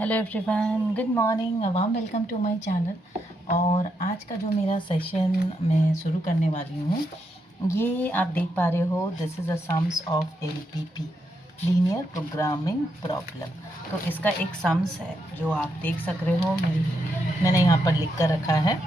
Hello everyone, good morning, warm welcome to my channel. और आज का जो मेरा सेशन मैं शुरू करने वाली हूँ, ये आप देख पा रहे हो, this is a sums of LPP, linear programming problem. तो इसका एक सम्स है जो आप देख सक रहे हो, मैंने यहाँ पर लिख कर रखा है।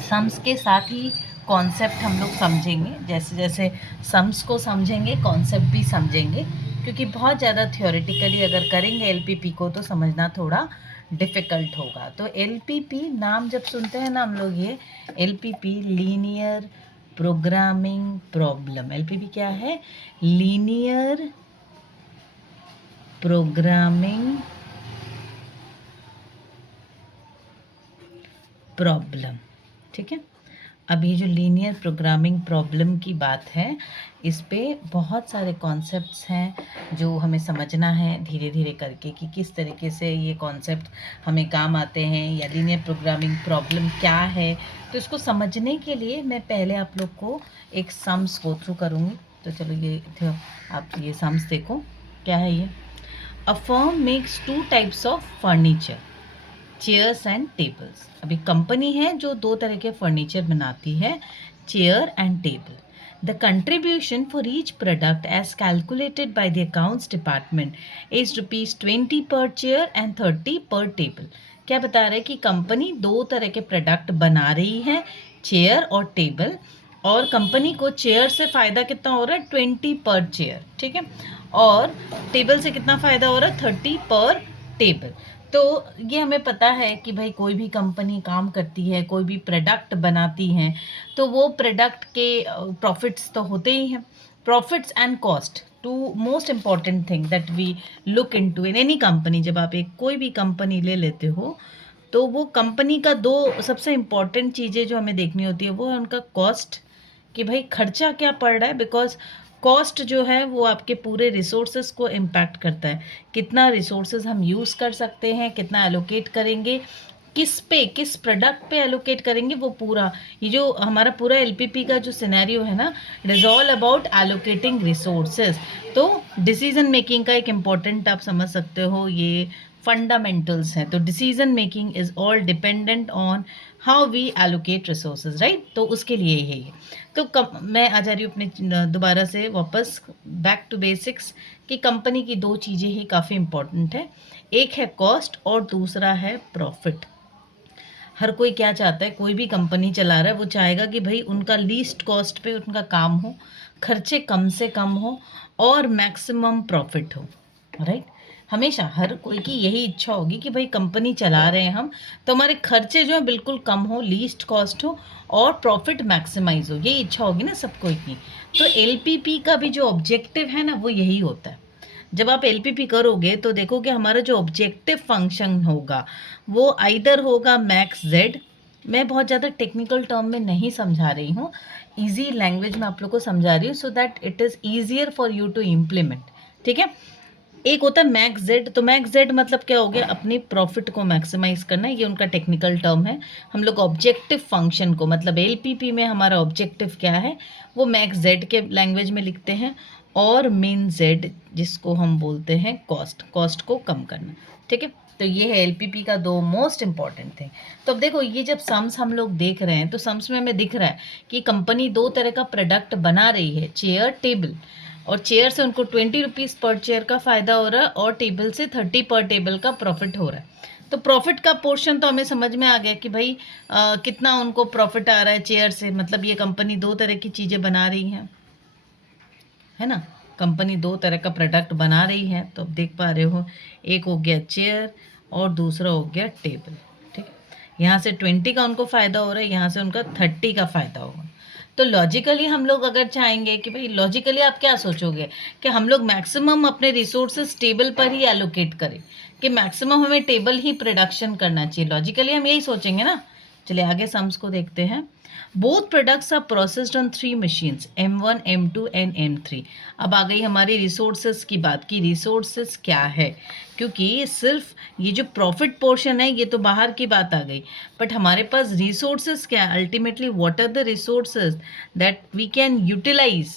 सम्स के साथ ही कॉन्सेप्ट हम लोग समझेंगे, जैसे जैसे सम्स को समझेंगे कॉन्सेप्ट भी समझेंगे, क्योंकि बहुत ज़्यादा थियोरेटिकली अगर करेंगे एलपीपी को तो समझना थोड़ा डिफ़िकल्ट होगा। तो एलपीपी नाम जब सुनते हैं ना हम लोग, ये LPP linear programming problem, LPP क्या है? लीनियर प्रोग्रामिंग प्रॉब्लम, ठीक है। अब ये जो लीनियर प्रोग्रामिंग प्रॉब्लम की बात है, इस पे बहुत सारे कॉन्सेप्ट्स हैं जो हमें समझना है धीरे धीरे करके, कि किस तरीके से ये कॉन्सेप्ट हमें काम आते हैं या लीनियर प्रोग्रामिंग प्रॉब्लम क्या है। तो इसको समझने के लिए मैं पहले आप लोग को एक सम्स गो थ्रू करूँगी। तो चलो ये आप ये सम्स देखो, क्या है ये? A firm makes 2 types of furniture, chairs and tables. अभी कंपनी है जो 2 तरह के फर्नीचर बनाती है, chair and table. The contribution for each product as calculated by the accounts department is ₹20 per chair and 30 पर टेबल। क्या बता रहे हैं कि कंपनी 2 तरह के प्रोडक्ट बना रही है, चेयर और टेबल, और कंपनी को चेयर से फ़ायदा कितना हो रहा है? 20 पर चेयर, ठीक है। और टेबल से कितना फ़ायदा हो रहा है? 30 पर टेबल। तो ये हमें पता है कि भाई कोई भी कंपनी काम करती है, कोई भी प्रोडक्ट बनाती हैं, तो वो प्रोडक्ट के प्रॉफिट्स तो होते ही हैं। Profits and cost, two most important thing that we look into in any company. जब आप एक कोई भी कंपनी ले लेते हो, तो वो कंपनी का 2 सबसे इम्पॉर्टेंट चीज़ें जो हमें देखनी होती है, वो है उनका कॉस्ट, कि भाई खर्चा क्या पड़ रहा है। बिकॉज कॉस्ट जो है वो आपके पूरे रिसोर्सेज को इम्पैक्ट करता है, कितना रिसोर्सेज हम यूज़ कर सकते हैं, कितना एलोकेट करेंगे, किस पे, किस प्रोडक्ट पे एलोकेट करेंगे, वो पूरा ये जो हमारा पूरा एलपीपी का जो सिनेरियो है ना, it is all about allocating resources. तो डिसीजन मेकिंग का एक इम्पॉर्टेंट आप समझ सकते हो, ये फंडामेंटल्स हैं। तो decision making is all dependent on how we allocate resources, right. तो उसके लिए ही है। तो मैं आ जा रही हूँ अपने दोबारा से वापस बैक टू बेसिक्स, कि कंपनी की 2 चीज़ें ही काफ़ी इंपॉर्टेंट है, एक है कॉस्ट और दूसरा है प्रॉफिट। हर कोई क्या चाहता है, कोई भी कंपनी चला रहा है वो चाहेगा कि भाई उनका लीस्ट कॉस्ट पे उनका काम हो, खर्चे कम से कम हो और मैक्सिमम प्रॉफिट हो, राइट। हमेशा हर कोई की यही इच्छा होगी कि भाई कंपनी चला रहे हैं हम, तो हमारे खर्चे जो है बिल्कुल कम हो, लीस्ट कॉस्ट हो और प्रॉफिट मैक्सिमाइज हो, यही इच्छा होगी ना सब कोई की। तो एलपीपी का भी जो ऑब्जेक्टिव है ना, वो यही होता है। जब आप एलपीपी करोगे तो देखोगे हमारा जो ऑब्जेक्टिव फंक्शन होगा वो आइदर होगा मैक्स जेड। मैं बहुत ज़्यादा टेक्निकल टर्म में नहीं समझा रही हूँ, इजी लैंग्वेज में आप लोग को समझा रही हूँ, so that it is easier for you to implement, ठीक है। एक होता है मैक्स जेड। तो मैक्स जेड मतलब क्या हो गया? अपनी प्रॉफिट को मैक्सिमाइज करना, ये उनका टेक्निकल टर्म है। हम लोग ऑब्जेक्टिव फंक्शन को, मतलब एलपीपी में हमारा ऑब्जेक्टिव क्या है, वो मैक्स जेड के लैंग्वेज में लिखते हैं। और मिन जेड, जिसको हम बोलते हैं कॉस्ट, कॉस्ट को कम करना, ठीक है। तो ये है एलपीपी का 2 मोस्ट इंपॉर्टेंट थिंग। तो अब देखो, ये जब सम्स हम लोग देख रहे हैं तो सम्स में हमें दिख रहा है कि कंपनी 2 तरह का प्रोडक्ट बना रही है, चेयर टेबल। और चेयर से उनको 20 रुपीज़ पर चेयर का फ़ायदा हो रहा है और टेबल से 30 पर टेबल का प्रॉफिट हो रहा है। तो प्रॉफिट का पोर्शन तो हमें समझ में आ गया कि भाई कितना उनको प्रॉफिट आ रहा है चेयर से, मतलब ये कंपनी 2 तरह की चीज़ें बना रही हैं, है ना। कंपनी 2 तरह का प्रोडक्ट बना रही है, तो अब देख पा रहे हो, एक हो गया चेयर और दूसरा हो गया टेबल, ठीक है। यहाँ से 20 का उनको फ़ायदा हो रहा है, यहाँ से उनका 30 का फ़ायदा होगा। तो लॉजिकली हम लोग अगर चाहेंगे कि भाई, लॉजिकली आप क्या सोचोगे कि हम लोग मैक्सिमम अपने रिसोर्सेज टेबल पर ही एलोकेट करें, कि मैक्सिमम हमें टेबल ही प्रोडक्शन करना चाहिए। लॉजिकली हम यही सोचेंगे ना। चलिए आगे सम्स को देखते हैं। Both products are processed on 3 machines, M1, M2 and M3। अब आ गई हमारी रिसोर्सेज की बात, की रिसोर्सेज क्या है, क्योंकि सिर्फ ये जो प्रॉफिट पोर्शन है ये तो बाहर की बात आ गई, बट हमारे पास रिसोर्सेज क्या है ultimately? What are the resources that we can utilise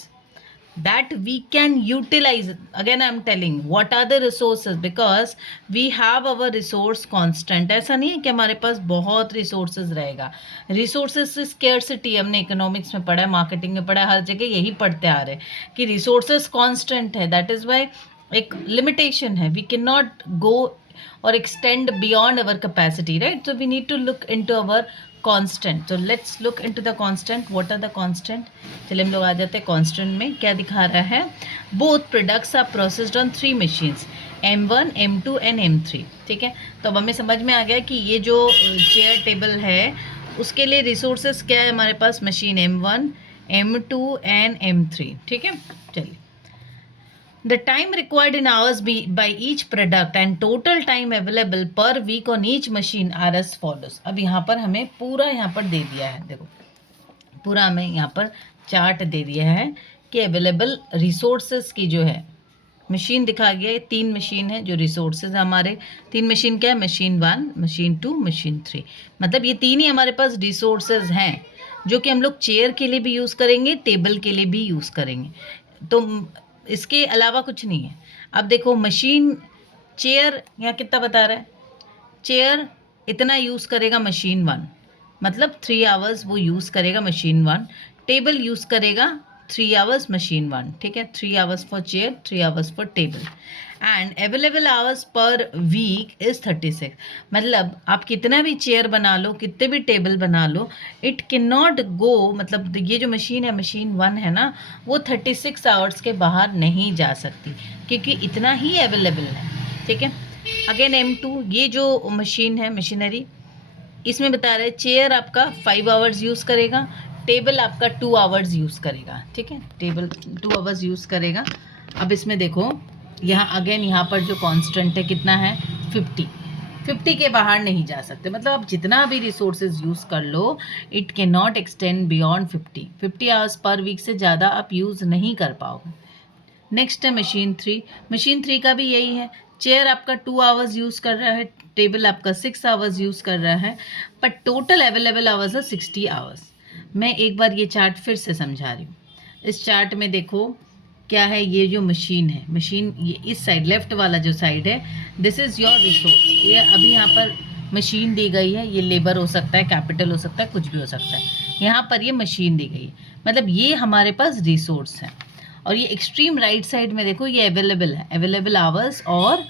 that we can utilize. Again I am telling what are the resources, because we have our resource constant. ऐसा नहीं है कि हमारे पास बहुत resources रहेगा. resources से scarcity हमने इकोनॉमिक्स में पढ़ा है, मार्केटिंग में पढ़ा है, हर जगह यही पढ़ते आ रहे हैं कि resources constant है. that is why एक limitation है. we cannot go or extend beyond our capacity, right? So we need to look into our constant. So let's look into the constant. What are the constant? चलिए हम लोग आ जाते हैं constant में. क्या दिखा रहा है? Both products are processed on 3 machines, M1, M2 and M3. ठीक है, तो अब हमें समझ में आ गया कि ये जो चेयर टेबल है उसके लिए रिसोर्सेस क्या है हमारे पास, machine M1, M2 and M3. ठीक है, चलिए. The time required in hours by each product and total time available per week on each machine are as follows. अब यहाँ पर हमें पूरा यहाँ पर दे दिया है, देखो पूरा हमें यहाँ पर चार्ट दे दिया है कि अवेलेबल रिसोर्सेज की जो है मशीन दिखा गया है. 3 मशीन है जो रिसोर्सेज है हमारे. 3 मशीन क्या है, मशीन 1, मशीन 2, मशीन 3. मतलब ये 3 ही हमारे पास रिसोर्सेज हैं जो कि हम लोग चेयर के लिए भी यूज़ करेंगे, टेबल के लिए भी यूज़ करेंगे. तो इसके अलावा कुछ नहीं है. अब देखो मशीन चेयर यहाँ कितना बता रहा है, चेयर इतना यूज़ करेगा मशीन 1, मतलब 3 आवर्स वो यूज़ करेगा मशीन 1. टेबल यूज़ करेगा 3 आवर्स मशीन 1. ठीक है, 3 hours for chair, 3 hours for table. And available hours per week is 36. मतलब आप कितना भी चेयर बना लो, कितने भी टेबल बना लो, इट कैन नॉट गो, मतलब ये जो मशीन है मशीन 1 है ना, वो 36 आवर्स के बाहर नहीं जा सकती क्योंकि इतना ही अवेलेबल है. ठीक है, अगेन M2 ये जो मशीन है मशीनरी, इसमें बता रहे चेयर आपका 5 आवर्स यूज़ करेगा, टेबल आपका 2 आवर्स यूज़ करेगा. ठीक है, टेबल 2 आवर्स यूज़ करेगा. अब इसमें देखो यहाँ अगेन यहाँ पर जो कांस्टेंट है कितना है, 50 के बाहर नहीं जा सकते. मतलब आप जितना भी रिसोर्सेज यूज़ कर लो, it can not extend beyond 50 hours per week से ज़्यादा आप यूज़ नहीं कर पाओगे. नेक्स्ट है मशीन 3. मशीन 3 का भी यही है, चेयर आपका 2 आवर्स यूज़ कर रहा है, टेबल आपका 6 आवर्स यूज़ कर रहा है, पर टोटल अवेलेबल आवर्स है 60 आवर्स. मैं एक बार ये चार्ट फिर से समझा रही हूँ. इस चार्ट में देखो क्या है, ये जो मशीन है, मशीन ये इस साइड लेफ्ट वाला जो साइड है, दिस इज़ योर रिसोर्स. ये अभी यहाँ पर मशीन दी गई है, ये लेबर हो सकता है, कैपिटल हो सकता है, कुछ भी हो सकता है. यहाँ पर ये मशीन दी गई है, मतलब ये हमारे पास रिसोर्स है. और ये एक्सट्रीम राइट साइड में देखो ये अवेलेबल है, अवेलेबल आवर्स और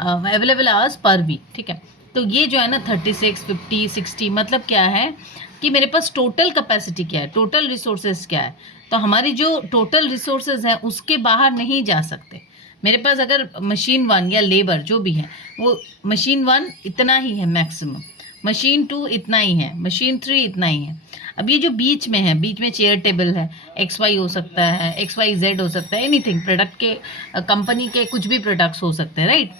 अवेलेबल आवर्स पर वीक. ठीक है, तो ये जो है ना 36, 50, 60, मतलब क्या है कि मेरे पास टोटल कैपेसिटी क्या है, टोटल रिसोर्सेज क्या है. तो हमारी जो टोटल रिसोर्सेज हैं उसके बाहर नहीं जा सकते. मेरे पास अगर मशीन 1 या लेबर जो भी है, वो मशीन 1 इतना ही है मैक्सिमम, मशीन 2 इतना ही है, मशीन 3 इतना ही है. अब ये जो बीच में है, बीच में चेयर टेबल है, XY हो सकता है, XYZ हो सकता है, एनीथिंग प्रोडक्ट के, कंपनी के कुछ भी प्रोडक्ट्स हो सकते हैं, राइट.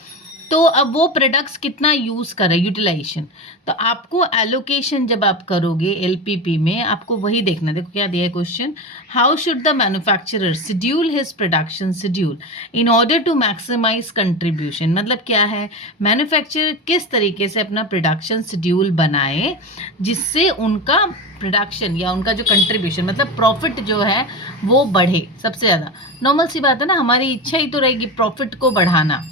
तो अब वो प्रोडक्ट्स कितना यूज़ करें, यूटिलाइजेशन. तो आपको एलोकेशन जब आप करोगे LPP में, आपको वही देखना. देखो क्या दिया है question, how should the manufacturer schedule his production schedule in order to maximise contribution. मतलब क्या है, मैन्युफैक्चरर किस तरीके से अपना प्रोडक्शन शेड्यूल बनाए जिससे उनका प्रोडक्शन या उनका जो कंट्रीब्यूशन, मतलब प्रॉफिट जो है वो बढ़े सबसे ज़्यादा. नॉर्मल सी बात है ना, हमारी इच्छा ही तो रहेगी प्रॉफिट को बढ़ाना.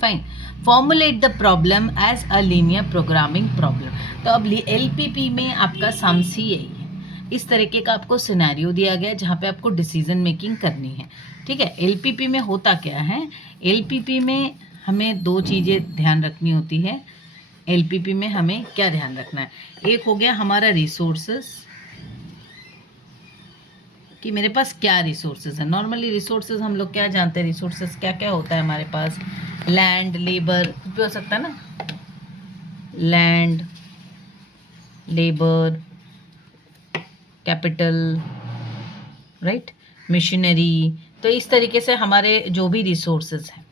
Fine, formulate the problem as a linear programming problem. तो अब LPP में आपका सम्स ही यही है. इस तरीके का आपको सिनेरियो दिया गया है जहाँ पे आपको डिसीजन मेकिंग करनी है. ठीक है, LPP में होता क्या है, LPP में हमें 2 चीज़ें ध्यान रखनी होती है. LPP में हमें क्या ध्यान रखना है, एक हो गया हमारा रिसोर्सेस, कि मेरे पास क्या रिसोर्सेज है. नॉर्मली रिसोर्सेज हम लोग क्या जानते हैं, रिसोर्सेज क्या क्या होता है हमारे पास, लैंड, लेबर, कुछ भी हो सकता है ना, land, labour, capital, right, machinery. तो इस तरीके से हमारे जो भी रिसोर्सेज हैं.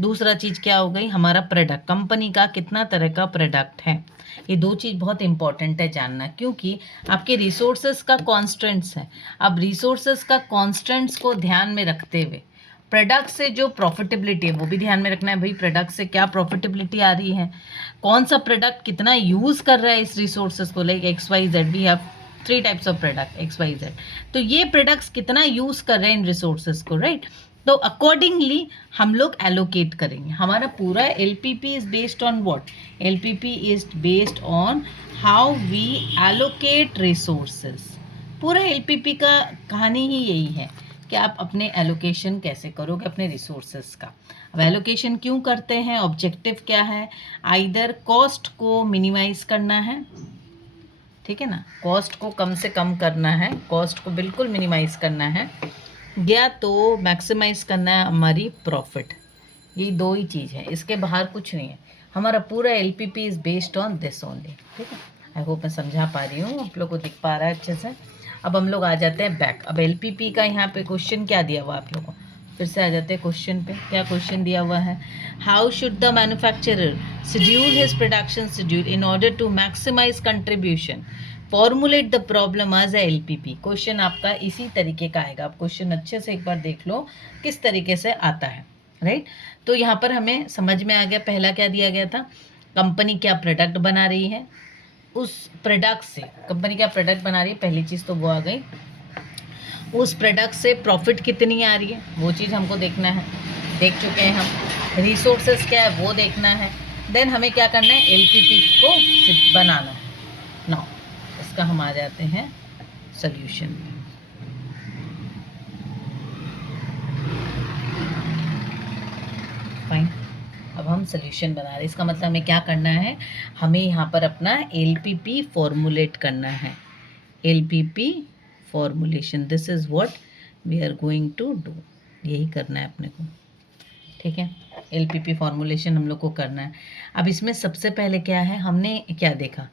दूसरा चीज़ क्या हो गई, हमारा प्रोडक्ट, कंपनी का कितना तरह का प्रोडक्ट है. ये 2 चीज़ बहुत इंपॉर्टेंट है जानना, क्योंकि आपके रिसोर्सेज का कॉन्स्टेंट्स है. अब रिसोर्सेज का कॉन्स्टेंट्स को ध्यान में रखते हुए प्रोडक्ट से जो प्रॉफिटेबिलिटी है वो भी ध्यान में रखना है. भाई प्रोडक्ट से क्या प्रॉफिटेबिलिटी आ रही है, कौन सा प्रोडक्ट कितना यूज़ कर रहा है इस रिसोर्सेज को, लाइक XYZ भी have 3 types of product XYZ। तो ये प्रोडक्ट्स कितना यूज़ कर रहे हैं इन रिसोर्सेज को, राइट। तो अकॉर्डिंगली हम लोग एलोकेट करेंगे। हमारा पूरा LPP is based on what? LPP is based on how we allocate resources. पूरा LPP का कहानी ही यही है कि आप अपने एलोकेशन कैसे करोगे अपने रिसोर्सेज का। अब एलोकेशन क्यों करते हैं, ऑब्जेक्टिव क्या है? आइदर कॉस्ट को मिनिमाइज करना है, ठीक है ना, कॉस्ट को कम से कम करना है, कॉस्ट को बिल्कुल मिनिमाइज करना है, या तो मैक्सिमाइज करना है हमारी प्रॉफिट। ये दो ही चीज़ है, इसके बाहर कुछ नहीं है। हमारा पूरा LPP is based on this only, ठीक है। आई होप मैं समझा पा रही हूँ, आप लोग को दिख पा रहा है अच्छे से। अब हम लोग आ जाते हैं बैक। अब LPP का यहाँ पे क्वेश्चन क्या दिया हुआ आप लोगों को, फिर से आ जाते हैं क्वेश्चन पे। क्या क्वेश्चन दिया हुआ है? How should the manufacturer schedule his production schedule in order to maximise contribution, formulate the problem as a LPP। Question आपका इसी तरीके का आएगा। आप क्वेश्चन अच्छे से एक बार देख लो किस तरीके से आता है, राइट। तो यहाँ पर हमें समझ में आ गया, पहला क्या दिया गया था, कंपनी क्या प्रोडक्ट बना रही है, उस प्रोडक्ट से कंपनी क्या प्रोडक्ट बना रही है, पहली चीज़ तो वो आ गई। उस प्रोडक्ट से प्रॉफिट कितनी आ रही है वो चीज़ हमको देखना है, देख चुके हैं हम। रिसोर्सेज क्या है वो देखना है। देन हमें क्या करना है, LPP को बनाना है। नाउ इसका हम आ जाते हैं सोल्यूशन। फाइन, अब हम सोल्यूशन बना रहे हैं। इसका मतलब हमें क्या करना है, हमें यहाँ पर अपना LPP फॉर्मुलेट करना है। LPP formulation, this is what we are going to do. यही करना है अपने को, ठीक है। LPP फॉर्मुलेशन हम लोग को करना है। अब इसमें सबसे पहले क्या है, हमने क्या देखा,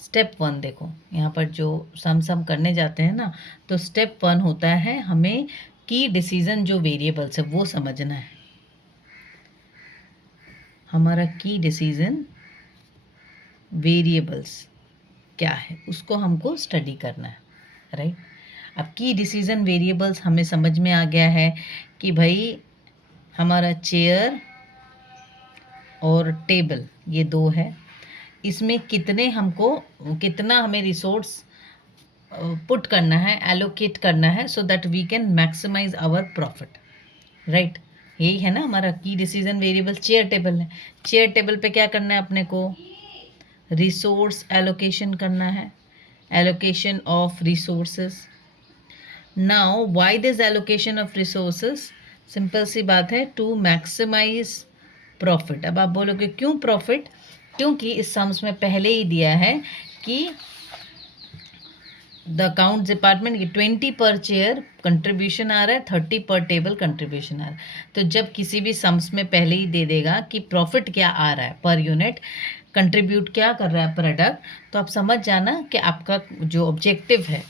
स्टेप 1 देखो। यहाँ पर जो सम करने जाते हैं ना, तो स्टेप 1 होता है हमें की डिसीजन जो वेरिएबल्स है वो समझना है। हमारा की डिसीजन वेरिएबल्स क्या है उसको हमको स्टडी करना है, राइट। अब की डिसीजन वेरिएबल्स हमें समझ में आ गया है कि भाई हमारा चेयर और टेबल ये दो है, इसमें कितना हमें रिसोर्स पुट करना है, एलोकेट करना है, so that we can maximise our profit, right. यही है ना हमारा की डिसीजन वेरिएबल। चेयर टेबल है, चेयर टेबल पे क्या करना है अपने को, रिसोर्स एलोकेशन करना है, allocation of resources. Now why this allocation of resources, simple सी बात है, टू मैक्सिमाइज प्रॉफिट। अब आप बोलोगे क्यों प्रॉफिट, क्योंकि इस सम्स में पहले ही दिया है कि द अकाउंट डिपार्टमेंट की 20 पर चेयर कंट्रीब्यूशन आ रहा है, 30 पर टेबल कंट्रीब्यूशन आ रहा है। तो जब किसी भी सम्स में पहले ही दे देगा कि प्रॉफिट क्या आ रहा है पर यूनिट, कंट्रीब्यूट क्या कर रहा है प्रोडक्ट, तो आप समझ जाना कि आपका जो ऑब्जेक्टिव है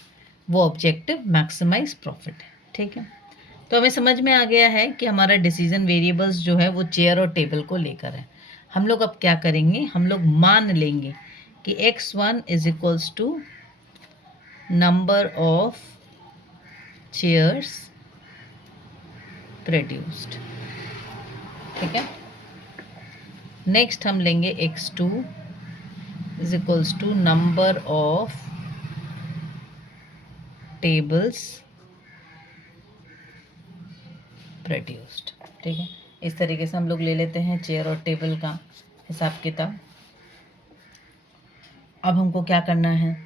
वो ऑब्जेक्टिव मैक्सिमाइज प्रॉफिट है, ठीक है। तो हमें समझ में आ गया है कि हमारा डिसीजन वेरिएबल्स जो है वो चेयर और टेबल को लेकर है। हम लोग अब क्या करेंगे, हम लोग मान लेंगे कि x1 is equals to number of chairs produced, ठीक है। नेक्स्ट हम लेंगे x2 is equals to number of tables produced, ठीक है। इस तरीके से हम लोग ले लेते हैं चेयर और टेबल का हिसाब किताब। अब हमको क्या करना है,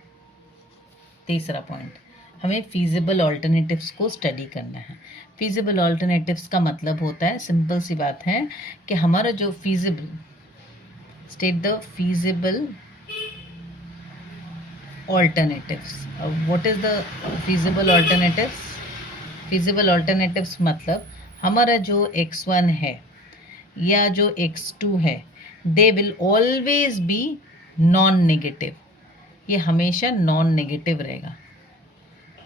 तीसरा पॉइंट, हमें फीजिबल ऑल्टरनेटिव्स को स्टडी करना है। फीजिबल ऑल्टरनेटिव्स का मतलब होता है, सिंपल सी बात है कि हमारा जो feasible, state the feasible alternatives. What is the feasible alternatives? Feasible alternatives मतलब हमारा जो x1 है या जो x2 है, they will always B non negative. ये हमेशा नॉन नेगेटिव रहेगा।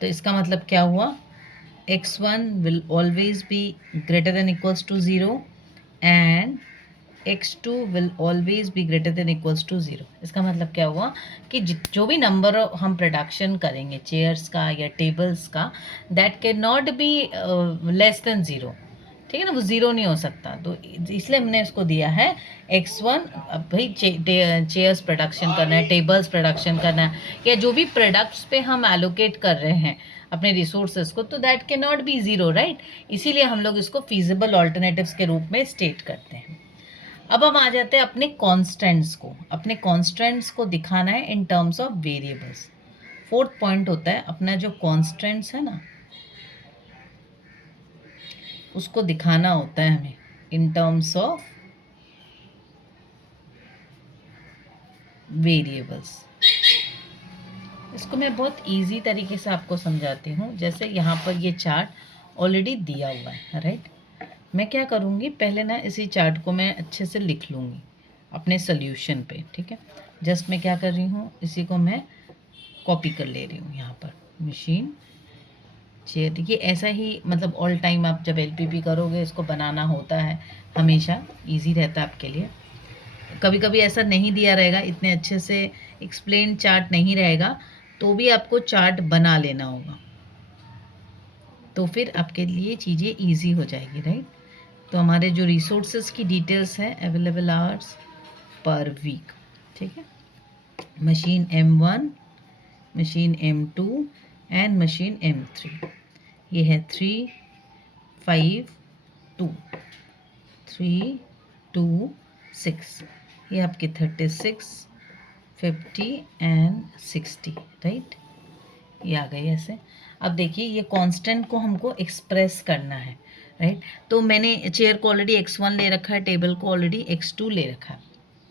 तो इसका मतलब क्या हुआ, x1 will always be greater than equals to 0 and x2 will always be greater than equals to 0। इसका मतलब क्या हुआ कि जो भी नंबर हम प्रोडक्शन करेंगे चेयर्स का या टेबल्स का, that can not be less then 0। ठीक है ना, वो ज़ीरो नहीं हो सकता। तो इसलिए हमने इसको दिया है x1। अब भाई चेयर्स प्रोडक्शन करना है, टेबल्स प्रोडक्शन करना है, या जो भी प्रोडक्ट्स पे हम एलोकेट कर रहे हैं अपने रिसोर्सेज को, तो that can not be zero, right. इसीलिए हम लोग इसको फीजिबल ऑल्टरनेटिव्स के रूप में स्टेट करते हैं। अब हम आ जाते हैं अपने कॉन्स्टेंट्स को। अपने कॉन्स्टेंट्स को दिखाना है in terms of variables. Fourth point होता है अपना जो कॉन्स्टेंट्स है ना, उसको दिखाना होता है हमें इन टर्म्स ऑफ वेरिएबल्स। इसको मैं बहुत इजी तरीके से आपको समझाती हूँ। जैसे यहाँ पर ये चार्ट ऑलरेडी दिया हुआ है, राइट। मैं क्या करूँगी, पहले ना इसी चार्ट को मैं अच्छे से लिख लूँगी अपने सोल्यूशन पे, ठीक है। जस्ट मैं क्या कर रही हूँ, इसी को मैं कॉपी कर ले रही हूँ यहाँ पर। मशीन चेयर, ये ऐसा ही मतलब ऑल टाइम आप जब एलपीपी करोगे इसको बनाना होता है, हमेशा इजी रहता है आपके लिए। कभी कभी ऐसा नहीं दिया रहेगा, इतने अच्छे से एक्सप्लेन चार्ट नहीं रहेगा, तो भी आपको चार्ट बना लेना होगा, तो फिर आपके लिए चीज़ें इजी हो जाएगी, राइट। तो हमारे जो रिसोर्सेज की डिटेल्स है, अवेलेबल आवर्स पर वीक, ठीक है। Machine M1, machine M2 and machine M3। ये है 3, 5, 2, 3, 2, 6। ये आपके 36, 50 एंड 60, राइट। ये आ गई ऐसे। अब देखिए ये कांस्टेंट को हमको एक्सप्रेस करना है, राइट। तो मैंने चेयर को ऑलरेडी x1 ले रखा है, टेबल को ऑलरेडी x2 ले रखा है,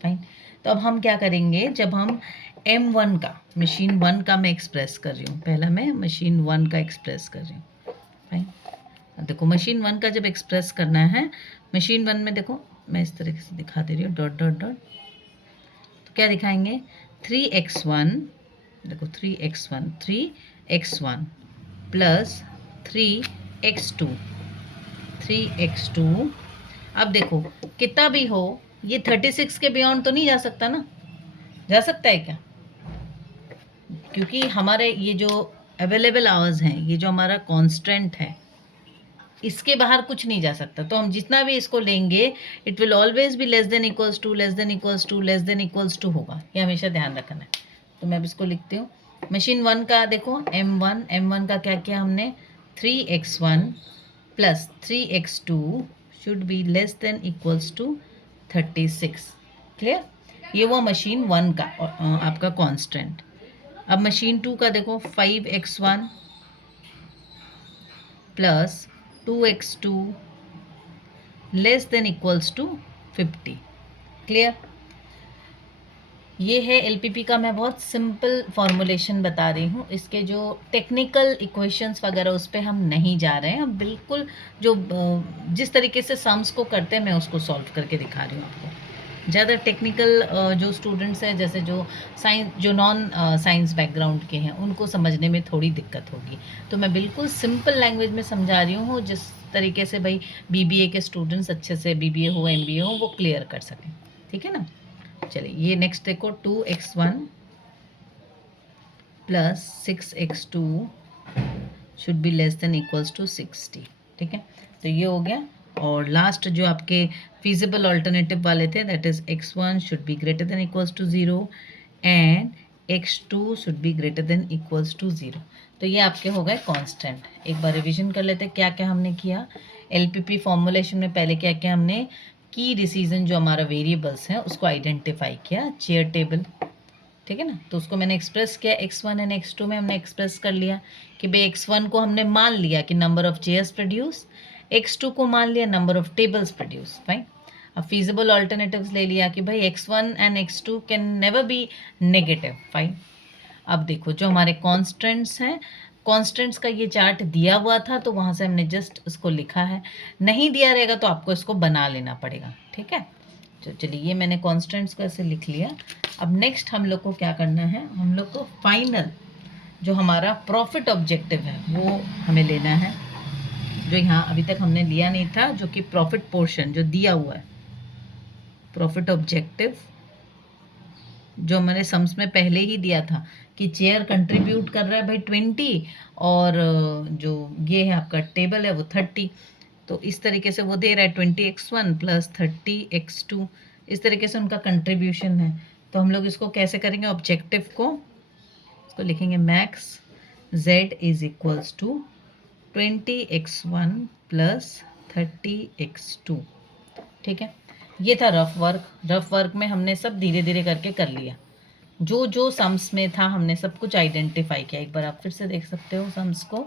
फाइन। तो अब हम क्या करेंगे, जब हम M1 का, मशीन 1 का मैं एक्सप्रेस कर रही हूँ, पहला मैं मशीन 1 का एक्सप्रेस कर रही हूँ, फाइन। अब देखो मशीन 1 का जब एक्सप्रेस करना है, मशीन 1 में देखो मैं इस तरीके से दिखा दे रही हूँ, डॉट डॉट डॉट। तो क्या दिखाएंगे, 3x1, देखो 3x1, 3x1 plus 3x2, 3x2। अब देखो कितना भी हो, ये 36 के बियॉन्ड तो नहीं जा सकता ना, जा सकता है क्या? क्योंकि हमारे ये जो अवेलेबल आवर्स हैं, ये जो हमारा कांस्टेंट है, इसके बाहर कुछ नहीं जा सकता। तो हम जितना भी इसको लेंगे, it will always be less than equals to, less than equals to, less than equals to होगा। ये हमेशा ध्यान रखना है। तो मैं अब इसको लिखती हूँ। मशीन 1 का देखो M1 का क्या किया हमने, 3x1 plus 3x2 should be less than equals to 36। Clear? ये वो मशीन 1 का आपका कांस्टेंट। अब मशीन 2 का देखो, 5x1 plus 2x2 less than equals to 50। Clear? ये है एलपीपी का मैं बहुत सिंपल फॉर्मूलेशन बता रही हूँ। इसके जो टेक्निकल इक्वेशंस वगैरह उस पर हम नहीं जा रहे हैं, हम बिल्कुल जो जिस तरीके से सम्स को करते हैं मैं उसको सॉल्व करके दिखा रही हूँ आपको। ज़्यादा टेक्निकल जो स्टूडेंट्स हैं, जैसे जो साइंस, जो नॉन साइंस बैकग्राउंड के हैं, उनको समझने में थोड़ी दिक्कत होगी। तो मैं बिल्कुल सिंपल लैंग्वेज में समझा रही हूँ, जिस तरीके से भाई बीबीए के स्टूडेंट्स अच्छे से, बीबीए हो एमबीए हो, वो क्लियर कर सकें। ठीक है ना? चलिए ये नेक्स्ट देखो, 2x1 plus 6x2 should be less than equals to 60। ठीक है, तो ये हो गया। और लास्ट जो आपके feasible alternative वाले थे, that is x1 should be greater than equals to 0 and x2 should be greater than equals to 0। तो ये आपके हो गए कांस्टेंट। एक बार रिवीजन कर लेते हैं क्या क्या हमने किया। एलपीपी फॉर्मूलेशन में पहले क्या क्या हमने की डिसीजन, जो हमारा वेरिएबल्स हैं उसको आइडेंटिफाई किया, चेयर टेबल। ठीक है ना, तो उसको मैंने एक्सप्रेस किया, x1 एंड x2 में हमने एक्सप्रेस कर लिया कि भाई x1 को हमने मान लिया कि number of chairs produce, x2 को मान लिया number of tables produce, fine. अब फीजिबल ऑल्टरनेटिव्स ले लिया कि भाई x1 and x2 can never be negative, fine. अब देखो जो हमारे कॉन्स्टेंट्स हैं, कॉन्स्टेंट्स का ये चार्ट दिया हुआ था तो वहाँ से हमने जस्ट उसको लिखा है, नहीं दिया रहेगा तो आपको इसको बना लेना पड़ेगा। ठीक है, तो चलिए ये मैंने कॉन्स्टेंट्स को ऐसे लिख लिया। अब नेक्स्ट हम लोग को क्या करना है, हम लोग को फाइनल जो हमारा प्रॉफिट ऑब्जेक्टिव है वो हमें लेना है, जो यहाँ अभी तक हमने लिया नहीं था, जो कि प्रॉफिट पोर्शन जो दिया हुआ है, प्रॉफिट ऑब्जेक्टिव जो हमारे सम्स में पहले ही दिया था कि चेयर कंट्रीब्यूट कर रहा है भाई 20, और जो ये है आपका टेबल है वो 30। तो इस तरीके से वो दे रहा है 20x1 प्लस 30x2, इस तरीके से उनका कंट्रीब्यूशन है। तो हम लोग इसको कैसे करेंगे, ऑब्जेक्टिव को इसको लिखेंगे max z is equals to 20x1 plus 30x2। ठीक है, ये था रफ वर्क। रफ वर्क में हमने सब धीरे धीरे करके कर लिया, जो जो सम्स में था हमने सब कुछ आइडेंटिफाई किया। एक बार आप फिर से देख सकते हो सम्स को,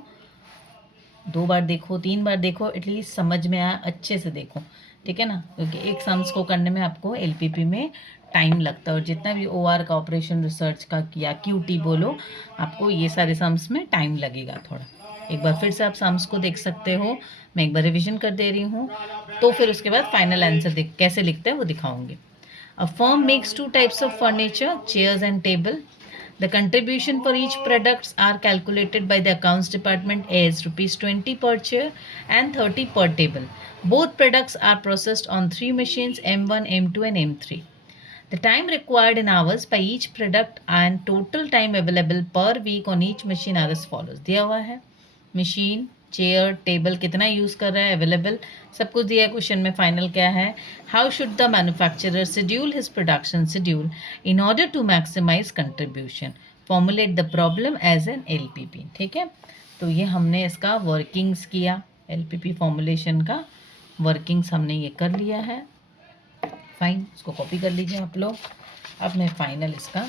2 बार देखो, 3 बार देखो, एटलीस्ट समझ में आया, अच्छे से देखो, ठीक है ना, क्योंकि एक सम्स को करने में आपको एलपीपी में टाइम लगता है। और जितना भी ओआर का, ऑपरेशन रिसर्च का किया, क्यूटी बोलो, आपको ये सारे सम्स में टाइम लगेगा थोड़ा। एक बार फिर से आप सम्स को देख सकते हो, मैं एक बार रिविजन कर दे रही हूँ, तो फिर उसके बाद फाइनल आंसर देख कैसे लिखते हैं वो दिखाऊंगी। अ firm makes 2 types of furniture, chairs and table. The contribution for each products are calculated by the accounts department as rupees 20 per chair and 30 per table. Both products are processed on 3 machines, M1, M2 and M3. The time required in hours by each product and total time available per week on each machine are as follows. दिया हुआ है machine, chair, table कितना use कर रहा है, available, सब कुछ दिया है। क्वेश्चन में फाइनल क्या है, how should the manufacturer schedule his production schedule in order to maximise contribution, formulate the problem as an LPP. ठीक है, तो ये हमने इसका वर्किंग्स किया, एलपीपी फॉर्मुलेशन का वर्किंग्स हमने ये कर लिया है। फाइन, इसको कॉपी कर लीजिए आप लोग। अब मैं फाइनल इसका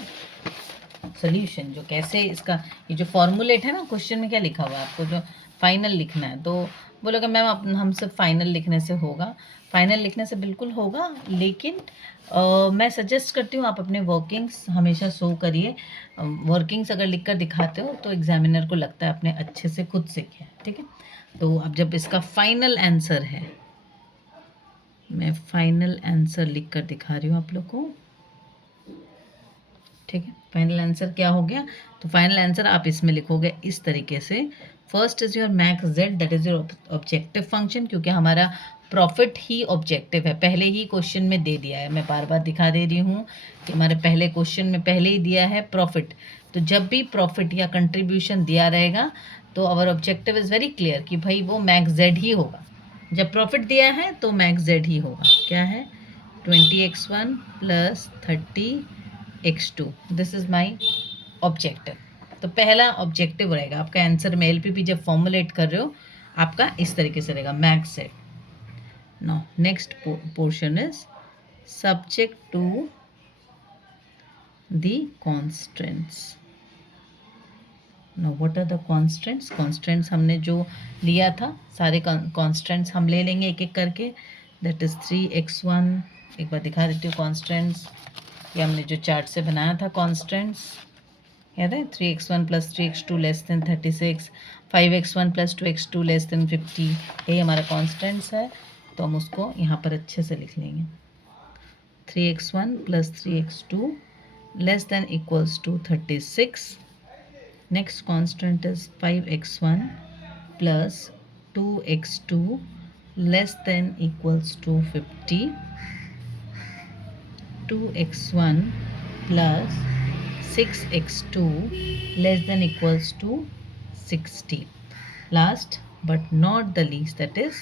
सोल्यूशन, जो कैसे इसका ये जो फॉर्मूलेट है ना, क्वेश्चन में क्या लिखा हुआ है, आपको जो फाइनल लिखना है, तो बोलोगे मैम हमसे फाइनल लिखने से होगा, फाइनल लिखने से बिल्कुल होगा, लेकिन मैं सजेस्ट करती हूँ आप अपने वर्किंग्स हमेशा शो करिए। वर्किंग्स अगर लिख कर दिखाते हो तो एग्जामिनर को लगता है आपने अच्छे से खुद सीखे। ठीक है, तो अब जब इसका फाइनल आंसर है, मैं फाइनल आंसर लिख कर दिखा रही हूँ आप लोग को। ठीक है, फाइनल आंसर क्या हो गया, तो फाइनल आंसर आप इसमें लिखोगे इस तरीके से, first is your max Z, that is your objective function, क्योंकि हमारा प्रॉफिट ही ऑब्जेक्टिव है, पहले ही क्वेश्चन में दे दिया है। मैं बार बार दिखा दे रही हूँ कि हमारे पहले क्वेश्चन में पहले ही दिया है प्रॉफिट। तो जब भी प्रॉफिट या कंट्रीब्यूशन दिया रहेगा तो our objective is very clear कि भाई वो मैक्स जेड ही होगा। जब प्रॉफिट दिया है तो मैक्स जेड ही होगा। क्या है, 20x1 plus 30x2, this is my objective. तो पहला ऑब्जेक्टिव रहेगा आपका आंसर में, एलपीपी जब फॉर्मुलेट कर रहे हो आपका इस तरीके से रहेगा, max Z. Now next portion is subject to the constraints. Now what are the constraints? Constraints हमने जो लिया था, सारे constraints हम ले लेंगे एक एक करके। That is 3x1, एक बार दिखा देती हूँ constraints, ये हमने जो चार्ट से बनाया था constraints, याद है, 3x1 plus 3x2 less then 36, 5x1 plus 2x2 less then 50, यही हमारा कॉन्स्टेंट्स है। तो हम उसको यहाँ पर अच्छे से लिख लेंगे, 3x1 plus 3x2 less than equals to 36। Next constant is 5x1 plus 2x2 less than equals to 50, 2x1 plus 6x2 less than equals to 60. Last but not the least, that is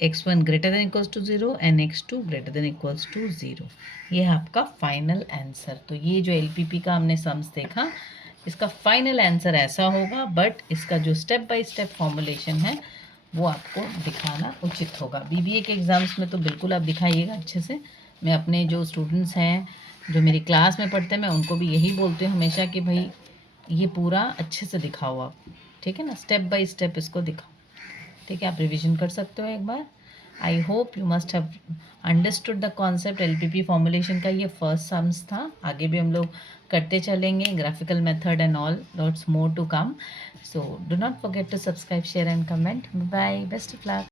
x1 greater than equals to 0 and x2 greater than equals to 0. ये है आपका final answer. तो ये जो LPP का हमने sums देखा, इसका फाइनल आंसर ऐसा होगा, बट इसका जो स्टेप बाय स्टेप फॉर्मुलेशन है वो आपको दिखाना उचित होगा। बीबीए के एग्ज़ाम्स में तो बिल्कुल आप दिखाइएगा अच्छे से। मैं अपने जो स्टूडेंट्स हैं जो मेरी क्लास में पढ़ते हैं, मैं उनको भी यही बोलती हूँ हमेशा कि भाई ये पूरा अच्छे से दिखाओ आप, ठीक है ना, स्टेप बाय स्टेप इसको दिखाओ। ठीक है, आप रिवीजन कर सकते हो एक बार। I hope you must have understood the concept. LPP formulation का ये फर्स्ट सम्स था, आगे भी हम लोग करते चलेंगे, graphical method and all, lots more to come. So do not forget to subscribe, share and comment. Bye, best of luck.